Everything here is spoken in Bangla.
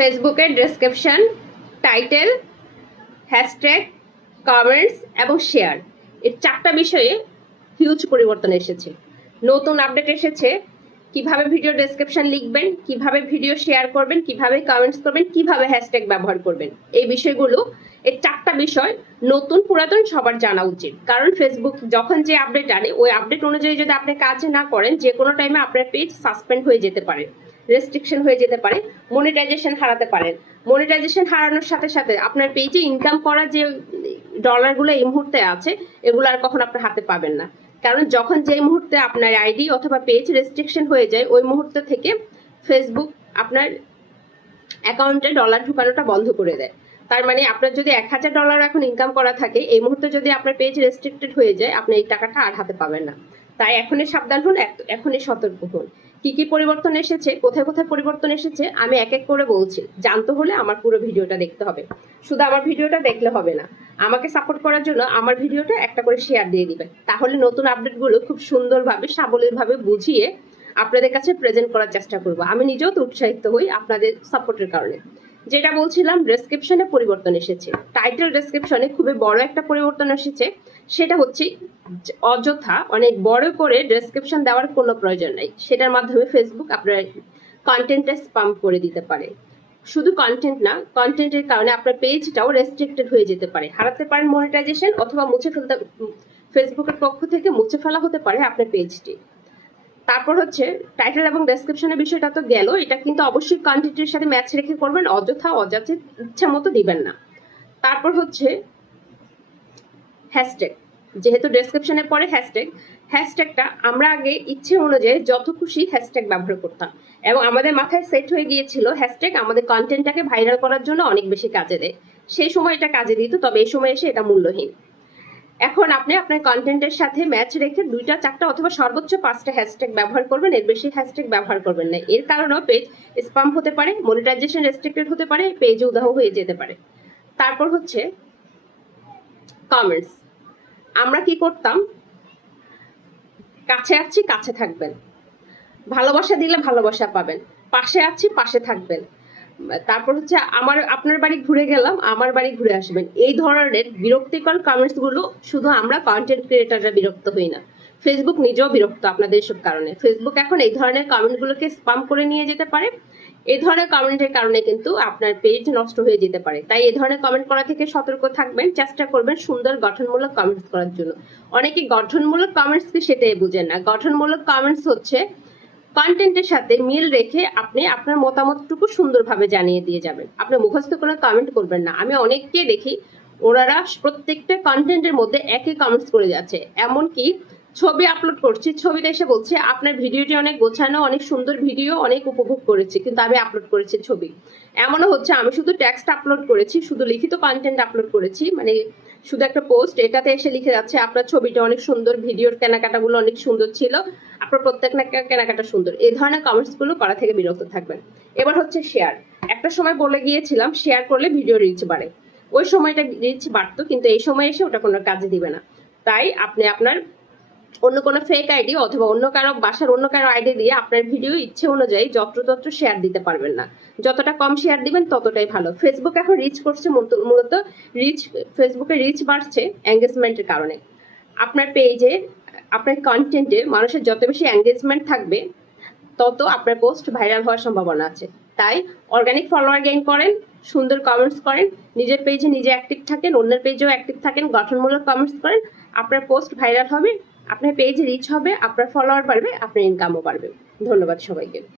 ফেসবুকের ডেসক্রিপশন, টাইটেল, হ্যাশট্যাগ, কমেন্টস এবং শেয়ার, এই চারটা বিষয়ে হিউজ পরিবর্তন এসেছে। নতুন আপডেট এসেছে কিভাবে ভিডিও ডেসক্রিপশন লিখবেন, কিভাবে ভিডিও শেয়ার করবেন, কিভাবে কমেন্টস করবেন, কিভাবে হ্যাশট্যাগ ব্যবহার করবেন। এই বিষয়গুলো, এই চারটা বিষয় নতুন পুরাতন সবার জানা উচিত। কারণ ফেসবুক যখন যে আপডেট আনে ওই আপডেট অনুযায়ী যদি আপনি কাজ না করেন, যে কোনো টাইমে আপনার পেজ সাসপেন্ড হয়ে যেতে পারে, রেস্ট্রিকশন হয়ে যেতে পারে, মনিটাইজেশন হারাতে পারেন। মনিটাইজেশন হারানোর সাথে সাথে আপনার পেজে ইনকাম করা যে ডলারগুলো এই মুহূর্তে আছে এগুলো আর কখন আপনার হাতে পাবেন না। কারণ যখন যেই মুহূর্তে আপনার আইডি অথবা পেজ রেস্ট্রিকশন হয়ে যায় ওই মুহূর্ত থেকে ফেসবুক আপনার অ্যাকাউন্টে ডলার ঢুকানোটা বন্ধ করে দেয়। তার মানে আপনার যদি $1000 এখন ইনকাম করা থাকে, এই মুহূর্তে যদি আপনার পেজ রেস্ট্রিক্টেড হয়ে যায় আপনি এই টাকাটা আর হাতে পাবেন না। তাই এখনই সাবধান হন, এখনই সতর্ক হন। কি কি পরিবর্তন এসেছে, কোথায় কোথায় পরিবর্তন এসেছে আমি এক এক করে বলছি। জানতে হলে আমার পুরো ভিডিওটা দেখতে হবে। শুধু আমার ভিডিওটা দেখলে হবে না, আমাকে সাপোর্ট করার জন্য আমার ভিডিওটা একটা করে শেয়ার দিয়ে দিবেন। তাহলে নতুন আপডেটগুলো খুব সুন্দরভাবে সাবলীলভাবে বুঝিয়ে আপনাদের কাছে প্রেজেন্ট করার চেষ্টা করব। আমি নিজেও তো উৎসাহিত হই আপনাদের সাপোর্টের কারণে। যেটা বলছিলাম, ডেসক্রিপশনে পরিবর্তন এসেছে। টাইটেল ডেসক্রিপশনে খুবই বড় একটা পরিবর্তন এসেছে। সেটা হচ্ছে অযথা অনেক বড় করে ডেসক্রিপশন দেওয়ার কোনো প্রয়োজন নাই। সেটার মাধ্যমে ফেসবুক আপনার কন্টেন্টে স্পাম করে দিতে পারে। শুধু কন্টেন্ট না, কন্টেন্টের কারণে আপনার পেজটাও রেস্ট্রিক্টেড হয়ে যেতে পারে, হারাতে পারেন মনিটাইজেশন, অথবা মুছে ফেলতে ফেসবুকের পক্ষ থেকে মুছে ফেলা হতে পারে আপনার পেজটি। তারপর হচ্ছে টাইটেল এবং ডেসক্রিপশনের বিষয়টা তো গেল, এটা কিন্তু অবশ্যই কন্টেন্টের সাথে ম্যাচ রেখে করবেন, অযথা অযাচে ইচ্ছা মতো দিবেন না। তারপর হচ্ছে হ্যাশট্যাগ, যেহেতু ডেসক্রিপশনের পরে হ্যাশট্যাগটা আমরা আগে ইচ্ছে অনুযায়ী যত খুশি হ্যাশট্যাগ ব্যবহার করতাম এবং আমাদের মাথায় সেট হয়ে গিয়েছিল হ্যাশট্যাগ আমাদের কন্টেন্টটাকে ভাইরাল করার জন্য অনেক বেশি কাজে দেয়। সেই সময় এটা কাজে দিত, তবে এই সময় এসে এটা মূল্যহীন। এখন আপনি আপনার কন্টেন্টের সাথে ম্যাচ রেখে 2টা 4টা অথবা সর্বোচ্চ 5টা হ্যাশট্যাগ ব্যবহার করবেন, এর বেশি হ্যাশট্যাগ ব্যবহার করবেন না। এর কারণেও পেজ স্পাম হতে পারে, মনিটাইজেশন রেস্ট্রিক্টেড হতে পারে, পেজ উধাও হয়ে যেতে পারে। তারপর হচ্ছে কমেন্টস। আমরা কি করতাম, কাছে আছি কাছে থাকবেন, ভালোবাসা দিলে ভালোবাসা পাবেন, পাশে আছি পাশে থাকবেন, তারপর হচ্ছে আপনার বাড়ি ঘুরে গেলাম আমার বাড়ি ঘুরে আসবেন, এই ধরনের বিরক্তিকর কমেন্টস গুলো শুধু আমরা কন্টেন্ট ক্রিয়েটাররা বিরক্ত হই না, ফেসবুক নিজেও বিরক্ত আপনাদের এসব কারণে। ফেসবুক এখন এই ধরনের কমেন্টগুলোকে স্পাম করে নিয়ে যেতে পারে। এই ধরনের কমেন্টের কারণে কিন্তু আপনার পেজ নষ্ট হয়ে যেতে পারে। তাই এই ধরনের কমেন্ট করা থেকে সতর্ক থাকবেন, চেষ্টা করবেন সুন্দর গঠনমূলক কমেন্টস করার জন্য। অনেকে গঠনমূলক কমেন্টস কি সেটাই বুঝেন না। গঠনমূলক কমেন্টস হচ্ছে কন্টেন্টের সাথে মিল রেখে আপনি আপনার মতামতটুকু সুন্দরভাবে জানিয়ে দিয়ে যাবেন। আপনি মুখস্থ করে কমেন্ট করবেন না। আমি অনেককে দেখি ওনারা প্রত্যেকটা কন্টেন্টের মধ্যে একই কমেন্টস করে যাচ্ছে। এমনকি ছবি আপলোড করছি, ছবিতে এসে বলছে আপনার ভিডিওটি অনেক গোছানো, অনেক সুন্দর ভিডিও, অনেক উপভোগ করেছি, কিন্তু আমি আপলোড করেছি ছবি। এমনও হচ্ছে আমি শুধু টেক্সট আপলোড করেছি, শুধু লিখিত কন্টেন্ট আপলোড করেছি, মানে শুধু একটা পোস্ট, এটাতে এসে লিখে যাচ্ছে আপনার ছবিটা অনেক সুন্দর, ভিডিওর কেনাকাটাগুলো অনেক সুন্দর ছিল, আপনার প্রত্যেকটা কেনাকাটা সুন্দর। এই ধরনের কমেন্টস গুলো করা থেকে বিরত থাকবেন। এবার হচ্ছে শেয়ার। একটা সময় বলে গিয়েছিলাম শেয়ার করলে ভিডিও রিচ বাড়ে, ওই সময়টা রিচ বাড়তো, কিন্তু এই সময় এসে ওটা কোনো কাজে দিবে না। তাই আপনি আপনার অন্য কোনো ফেক আইডি অথবা অন্য কারো বাসার অন্য কারো আইডি দিয়ে আপনার ভিডিও ইচ্ছে অনুযায়ী যত্রতত্র শেয়ার দিতে পারবেন না। যতটা কম শেয়ার দিবেন ততটাই ভালো। ফেসবুক এখন রিচ করছে, মূলত ফেসবুকে রিচ বাড়ছে এঙ্গেজমেন্টের কারণে। আপনার পেজে আপনার কন্টেন্টে মানুষের যত বেশি এঙ্গেজমেন্ট থাকবে তত আপনার পোস্ট ভাইরাল হওয়ার সম্ভাবনা আছে। তাই অর্গানিক ফলোয়ার গেইন করেন, সুন্দর কমেন্টস করেন, নিজের পেজে নিজে অ্যাক্টিভ থাকেন, অন্যের পেজেও অ্যাক্টিভ থাকেন, গঠনমূলক কমেন্টস করেন, আপনার পোস্ট ভাইরাল হবে, আপনার পেজে রিচ হবে, আপনার ফলোয়ার বাড়বে, আপনার ইনকামও বাড়বে। ধন্যবাদ সবাইকে।